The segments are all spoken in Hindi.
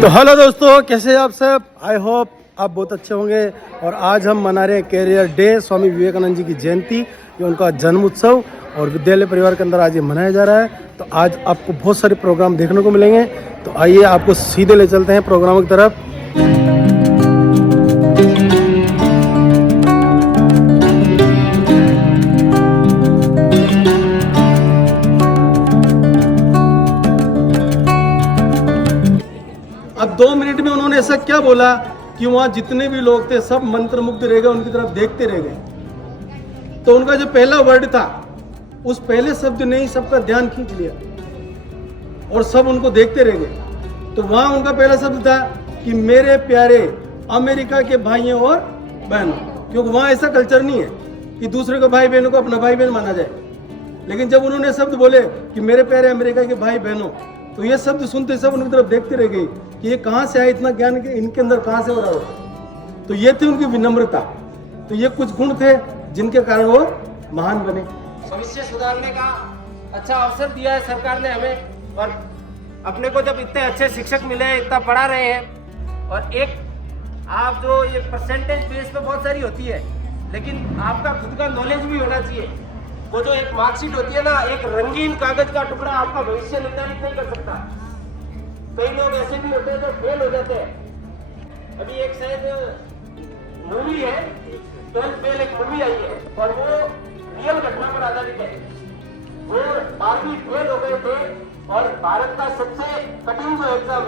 तो हेलो दोस्तों, कैसे हैं आप सब। आई होप आप बहुत अच्छे होंगे। और आज हम मना रहे हैं कैरियर डे, स्वामी विवेकानंद जी की जयंती, ये उनका जन्म उत्सव और विद्यालय परिवार के अंदर आज ये मनाया जा रहा है। तो आज आपको बहुत सारे प्रोग्राम देखने को मिलेंगे। तो आइए आपको सीधे ले चलते हैं प्रोग्रामों की तरफ। अब 2 मिनट में उन्होंने ऐसा क्या बोला कि वहाँ जितने भी लोग थे सब मंत्रमुग्ध रह गए, उनकी तरफ देखते रह गए। तो उनका जो पहला वर्ड था, उस पहले शब्द ने ही सबका ध्यान खींच लिया और सब उनको देखते रह गए। तो वहाँ उनका पहला शब्द था कि मेरे प्यारे अमेरिका के भाइयों और बहनों, क्योंकि वहाँ ऐसा कल्चर नहीं है कि दूसरे को भाई बहनों को अपना भाई बहन माना जाए। लेकिन जब उन्होंने शब्द बोले कि मेरे प्यारे अमेरिका के भाई बहनों, तो ये शब्द सुनते सब उनकी तरफ देखते रह गए कि ये कहाँ से आया, इतना ज्ञान इनके अंदर कहाँ से हो रहा होगा। तो ये थी उनकी विनम्रता। तो ये कुछ गुण थे जिनके कारण वो महान बने। भविष्य सुधारने का अच्छा अवसर दिया है सरकार ने हमें। और अपने को जब इतने अच्छे शिक्षक मिले हैं, इतना पढ़ा रहे हैं, और एक आप जो ये परसेंटेज बेस पे बहुत सारी होती है, लेकिन आपका खुद का नॉलेज भी होना चाहिए। वो जो एक मार्कशीट होती है ना, एक रंगीन कागज का टुकड़ा आपका भविष्य निर्धारित नहीं कर सकता। कई लोग ऐसे भी होते हैं जो फेल हो जाते हैं। अभी एक शायद मूवी है, 12th फेल एक मूवी आई है, और वो रियल घटना पर आधारित है। वो 12वीं फेल हो गए थे और भारत का सबसे कठिन जो एग्जाम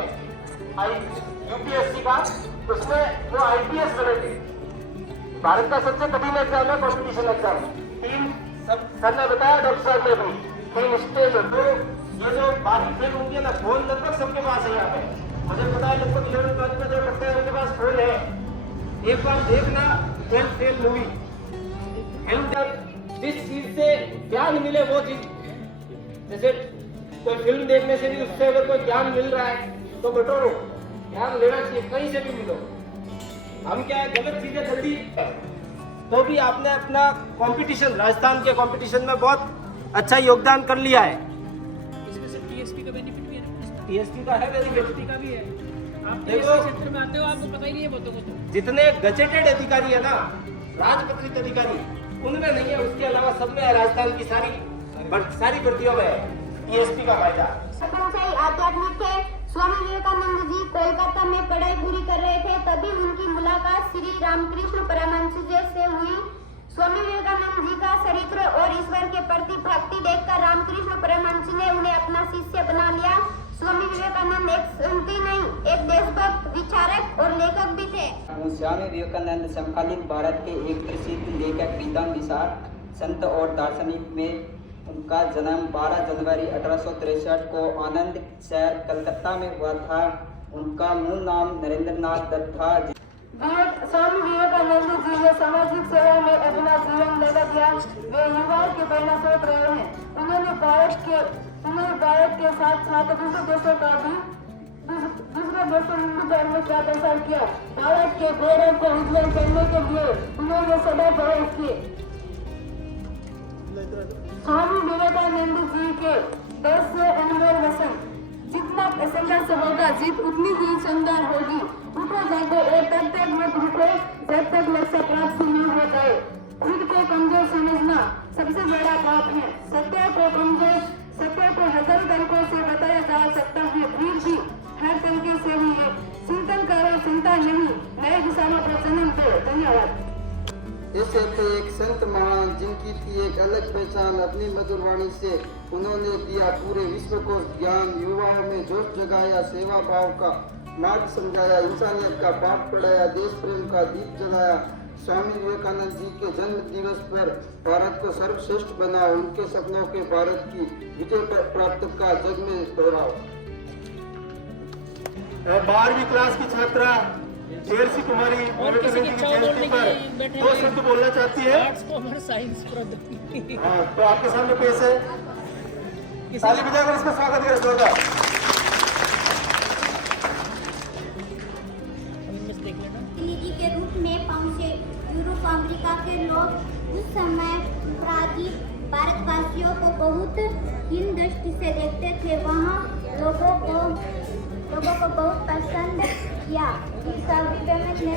है यूपीएससी का, उसमें वो आईपीएस बने थे। भारत का सबसे कठिन एग्जाम है, कॉम्पिटिशन एग्जाम। सब सर ने बताया, डॉक्टर साहब ने भी, कई स्टेज है। तो ये जो 12वीं फेल होंगी ना, फोन लगभग सबके पास है यहाँ पे। मुझे पता है लगभग 11th 12th में जो करते हैं उनके पास फोन है। एक बार देखना 12th फेल मूवी, जिस चीज से ज्ञान मिले वो चीज, जैसे कोई फिल्म देखने से भी उससे अगर कोई ज्ञान मिल रहा है तो बटोरो, ज्ञान लेना चाहिए, कहीं से भी मिलो। हम क्या है, गलत चीजें जल्दी, तो भी आपने अपना कंपटीशन, राजस्थान के कंपटीशन में बहुत अच्छा योगदान कर लिया है। इसमें से टीएसपी का बेनिफिट भी है ना, टीएसपी का है बेनिफिट का भी है। आप देखो, क्षेत्र में आते हो, आपको पता ही नहीं है बहुतों को। तो जितने गजेटेड अधिकारी है ना, राजपत्रित अधिकारी, उनमें नहीं है, उसके अलावा सब में है। राजस्थान की सारी भर्तियों में है टीएसपी का फायदा। आध्यात्मिक थे। स्वामी विवेकानंद जी कोलकाता में पढ़ाई पूरी कर रहे थे, तभी उनकी मुलाकात श्री रामकृष्ण परमहंस जी से हुई। स्वामी विवेकानंद जी का चरित्र और ईश्वर के प्रति भक्ति देखकर रामकृष्ण परमहंस ने उन्हें अपना शिष्य बना लिया। स्वामी विवेकानंद एक संत ही नहीं, एक देशभक्त, विचारक और लेखक भी थे। स्वामी विवेकानंद समकालीन भारत के एक प्रसिद्ध लेखक, विद्वान, विचार संत और दार्शनिक में उनका जन्म 12 जनवरी 1863 को आनंद शहर कलकत्ता में हुआ था। उनका मूल नाम नरेंद्र नाथ दत्त था। स्वामी विवेकानंद जी ने सामाजिक सेवा में अपना जीवन लगा दिया। वे युवाओं के प्रेरणा स्रोत रहे हैं। उन्होंने भारत के साथ साथ दूसरे देशों हिंदू धर्म का प्रसार किया। भारत के गौरव को उज्जवल करने के लिए उन्होंने सदा प्रयास किए। स्वामी विवेकानंद जी के 10 अनमोल वचन, जितना संघर्ष होगा जीत उतनी ही शानदार होगी। उठो जागो और तब तक मत रुको जब तक लक्ष्य प्राप्त नहीं हो जाए। खुद को कमजोर समझना सबसे बड़ा पाप है। सत्य को हजारों तरीकों से बताया जा सकता है, फिर भी हर तरीके से ही है। चिंतन करो, चिंता नहीं, नए दिशाओं पर जन्म दो। धन्यवाद। ऐसे थे एक संत महान, जिनकी थी एक अलग पहचान। अपनी मधुर वाणी से उन्होंने दिया पूरे विश्व को ज्ञान, युवाओं में जोश जगाया, सेवा भाव का मार्ग समझाया, इंसानियत का पाठ पढ़ाया, देश प्रेम का दीप जलाया। स्वामी विवेकानंद जी के जन्म दिवस पर भारत को सर्वश्रेष्ठ बना। उनके सपनों के भारत की विजय प्राप्त का जग में दोहराओ। 12वीं क्लास की छात्रा जेरसी कुमारी विवेकानंद जी की जयंती पर 2 शब्द बोलना चाहती है। आर्ट्स, कॉमर्स, साइंस, प्रौद्योगिकी। हाँ, तो आपके सामने पेश है, ताली बजाकर इसका स्वागत करें जोरदार। प्रतिनिधि के रूप में पहुंचे। यूरोप अमेरिका के लोग उस समय प्राचीन भारतवासियों को बहुत हीन दृष्टि से देखते थे। वहाँ लोगों लोगों को बहुत पसंद किया। स्वामी विवेकानंद ने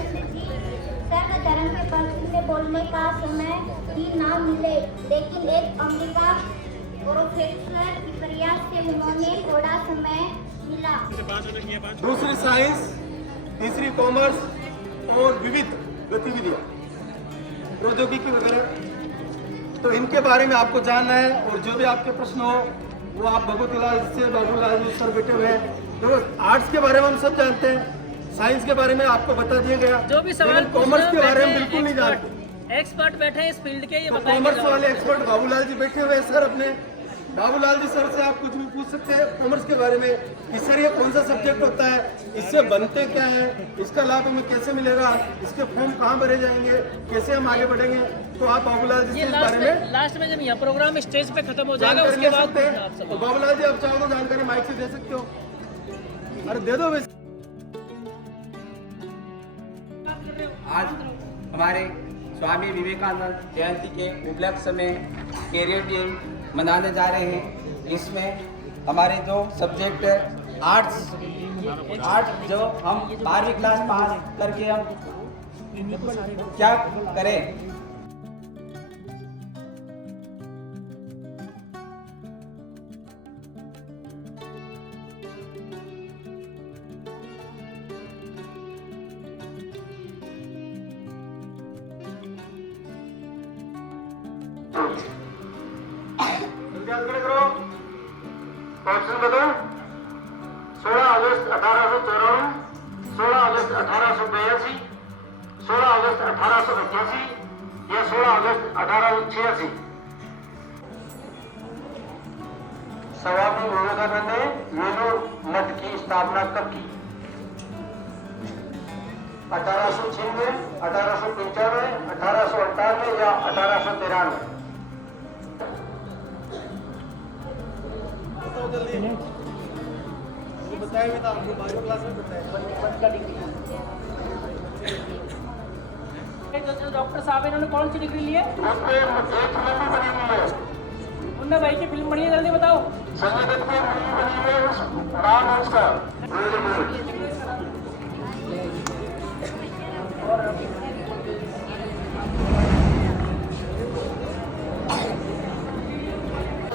सैन्य धर्म के पक्ष में बोलने का समय ही ना मिले, लेकिन एक अमेरिका प्रोफेसर के प्रयास से उन्होंने थोड़ा समय मिला। दूसरी साइंस, तीसरी कॉमर्स और विविध गतिविधियां, प्रौद्योगिकी वगैरह, तो इनके बारे में आपको जानना है। और जो भी आपके प्रश्न हो वो आप भगवतीलाल से बाबूलाल जी सर बैठे हुए हैं। देखो आर्ट्स के बारे में हम सब जानते हैं, साइंस के बारे में आपको बता दिया गया, जो भी सवाल लेकिन कॉमर्स के बारे में बिल्कुल नहीं जानते। एक्सपर्ट बैठे हैं इस फील्ड के, ये तो बताएंगे। कॉमर्स वाले एक्सपर्ट बाबूलाल जी बैठे हुए हैं सर अपने। बाबूलाल जी सर से आप कुछ भी पूछ सकते हैं कॉमर्स के बारे में कि सर ये कौन सा सब्जेक्ट होता है, इससे बनते क्या है, इसका लाभ हमें कैसे मिलेगा, इसके फॉर्म कहाँ भरे जाएंगे, कैसे हम आगे बढ़ेंगे। तो आप बाबूलाल जी ये से इस बारे में लास्ट में जब यह प्रोग्राम स्टेज पे खत्म हो जाएगा जानकारी उसके ले बाद सकते आप हैं। सब तो बाबूलाल जी आप चाहो तो जानकारी माइक से दे सकते हो। अरे दे दो वैसे। आज हमारे स्वामी विवेकानंद जयंती के उपलक्ष्य में कैरियर टीम मनाने जा रहे हैं। इसमें हमारे जो सब्जेक्ट आर्ट्स जो हम 12वीं क्लास पास करके हम क्या करें। ऑप्शन बताओ। 16 अगस्त 1894, 16 अगस्त 1882, 16 अगस्त 1888 या 16 अगस्त 1886। स्वामी विवेकानंद ने वेलूर मठ की स्थापना कब की? 1896, 1895, 1898 या 1893? जल्दी वो बताया भी था आपको, बायो क्लास में बताया। डॉक्टर साहब इन्होंने कौन सी डिग्री ली है? उसपे एक फिल्म बनी हुई है, मुन्ना भाई की फिल्म बनी है, जल्दी बताओ। संजय दत्त की मूवी बनी हुई है, उस नाम है उसका।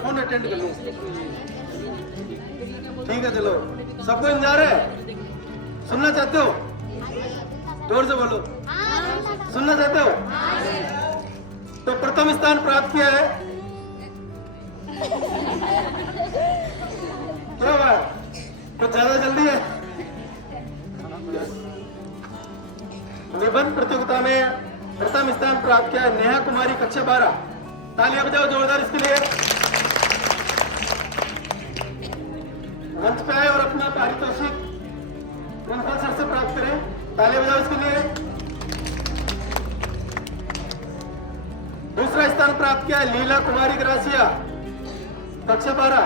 फोन अटेंड कर लो। ठीक है चलो, सबको इंतजार है? सुनना चाहते हो? जोर से बोलो। सुनना चाहते हो? तो प्रथम स्थान प्राप्त किया है क्या बात, तो ज्यादा जल्दी है। निबंध प्रतियोगिता में प्रथम स्थान प्राप्त किया है नेहा कुमारी, कक्षा 12। तालियां बजाओ जोरदार इसके लिए। मंच पे आए और अपना पारितोषिक प्रिंसिपल सर से प्राप्त करें। तालियां बजाओ इसके लिए। दूसरा स्थान प्राप्त किया है लीला कुमारी ग्रासिया, कक्षा 12।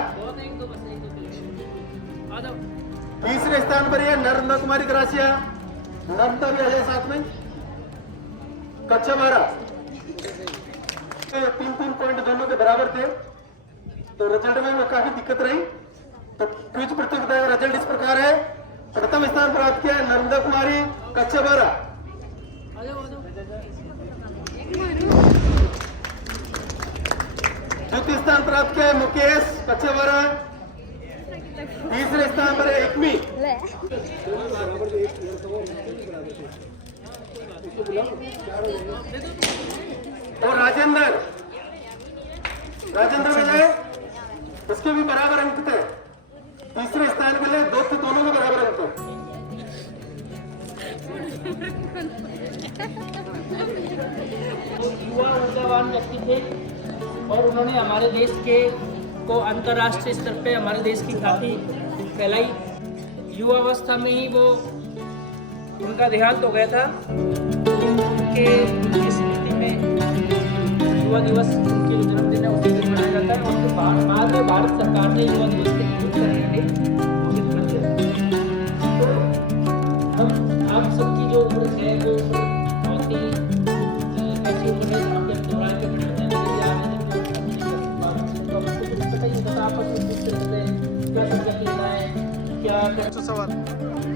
तीसरे स्थान पर है नर्मदा कुमारी ग्रासिया, नर्मदा भी आ जाए साथ में, कक्षा 12। 3-3 पॉइंट दोनों के बराबर थे, तो रिजल्ट में काफी दिक्कत रही। तो क्विज प्रतियोगिता का रिजल्ट इस प्रकार है। प्रथम स्थान प्राप्त किया है नर्मदा कुमारी, कक्षा 12। द्वितीय स्थान प्राप्त किया है मुकेश, कक्षा 12। तीसरे स्थान पर है एकमी। और राजेंद्र में जाए, उसके भी बराबर अंक थे। तीसरे स्थान के लिए दोनों के बराबर अंक थे। युवा ऊर्जावान व्यक्ति थे और उन्होंने हमारे देश को अंतर्राष्ट्रीय स्तर पे हमारे देश की ख्याति फैलाई। युवावस्था में ही वो उनका देहांत हो गया था। उनके स्मृति में युवा दिवस, उनके जो जन्मदिन है उसी दिन मनाया जाता है। और उसके बाद में भारत सरकार ने युवा दिवस के घोषित करने के लिए घोषित कर दिया। तो हम आप सबकी जो उम्र है वो बहुत ही ऐसी उम्र है जहाँ पे हम दोहराए के बढ़ते हैं। तो आपको कुछ पता ही होता है आपस में पूछते रहते हैं क्या सब्जेक्ट लेना है, क्या सवाल